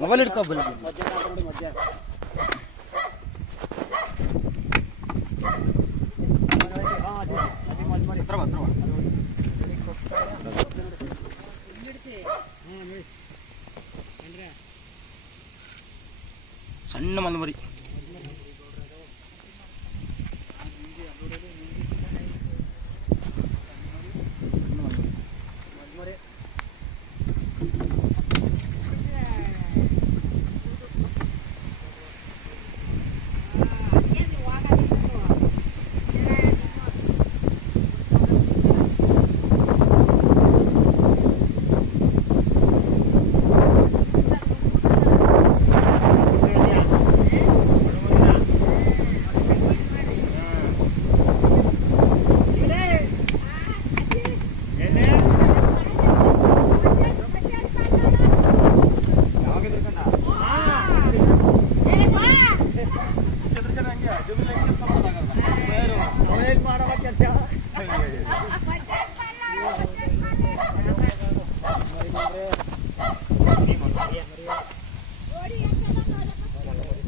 mobile ಹಿಡ್ಕೊ ಸಣ್ಣ ಮಲ್ಮರಿ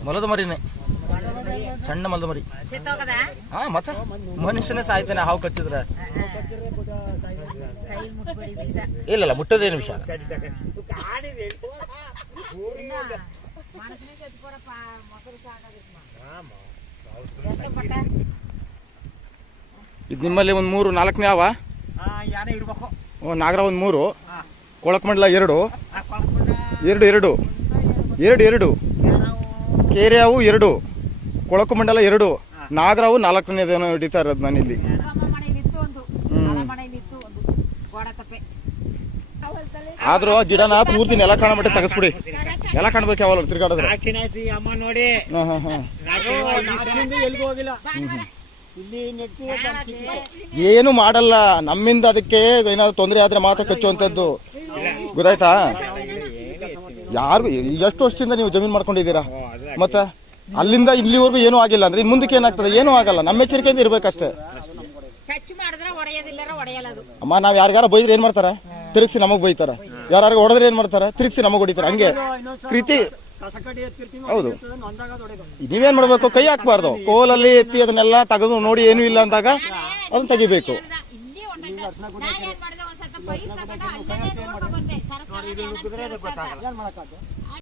ಮೊಲದ ಮರಿನೇ ಸಣ್ಣ ಮೊಲದ ಮರಿ ಹಾ ಮತ್ತೆ ಮನುಷ್ಯನೇ ಸಾಯ್ತಾನೆ ಹಾವು ಕಚ್ಚಿದ್ರೆ ಇಲ್ಲ ಮುಟ್ಟದೇನು ವಿಷಯ ಇದು ನಿಮ್ಮಲ್ಲಿ ಒಂದು 3-4 ಅವ ನಾಗರ ಒಂದು 3 ಕೊಳಕಮಂಡಲ 2 ಕೇರಿಯಾವು 2 ಕೊಳಕಮಂಡಲ 2 ನಾಗರಾವು 4ನೇದೇನೋ ಹಿಡಿತಾ ಇರೋದು ನಾನಿಲ್ಲಿ ಆದ್ರೂ ಗಿಡನ ಪೂರ್ತಿ ನೆಲ ಕಾಣಬಿಟ್ಟೆ ತೆಗೆಸ್ಬಿಡಿ ನೆಲ ಕಾಣ್ಬೇಕು ಯಾವಲ್ಲ ತಿರ್ಗಾಡಿದ್ರೆ ಏನು ಮಾಡಲ್ಲ ನಮ್ಮಿಂದ ಅದಕ್ಕೆ ಏನಾದ್ರು ತೊಂದರೆ ಆದ್ರೆ ಮಾತ್ರ ಕಚ್ಚುವಂತದ್ದು ಗೊತ್ತಾಯ್ತಾ ಯಾರು ಎಷ್ಟು ವರ್ಷದಿಂದ ನೀವು ಜಮೀನ್ ಮಾಡ್ಕೊಂಡಿದ್ದೀರಾ ಮತ್ತೆ ಅಲ್ಲಿಂದ ಇಲ್ಲಿವರೆಗೂ ಏನೂ ಆಗಿಲ್ಲ ಅಂದ್ರೆ ಇನ್ ಮುಂದಕ್ಕೆ ಏನಾಗ್ತದೆ ಏನೂ ಆಗಲ್ಲ ನಮ್ಮ ಎಚ್ಚರಿಕೆಯಿಂದ ಇರ್ಬೇಕಷ್ಟೇ ಅಮ್ಮ ನಾವ್ ಯಾರಿಗಾರ ಬೈದ್ರೆ ಏನ್ ಮಾಡ್ತಾರ ತಿರುಗಿಸಿ ನಮಗ್ ಬೈತಾರ ಯಾರು ಹೊಡೆದ್ರೆ ಏನ್ ಮಾಡ್ತಾರ ತಿರುಗಿಸಿ ನಮಗ್ ಹೊಡಿತಾರ ಹಂಗೆ ಕೃತಿ ಹೌದು ನೀವೇನ್ ಮಾಡ್ಬೇಕು ಕೈ ಹಾಕ್ಬಾರ್ದು ಕೋಲಲ್ಲಿ ಎತ್ತಿ ಅದನ್ನೆಲ್ಲ ತೆಗೆದು ನೋಡಿ ಏನು ಇಲ್ಲ ಅಂದಾಗ ಅದನ್ನ ತೆಗಿಬೇಕು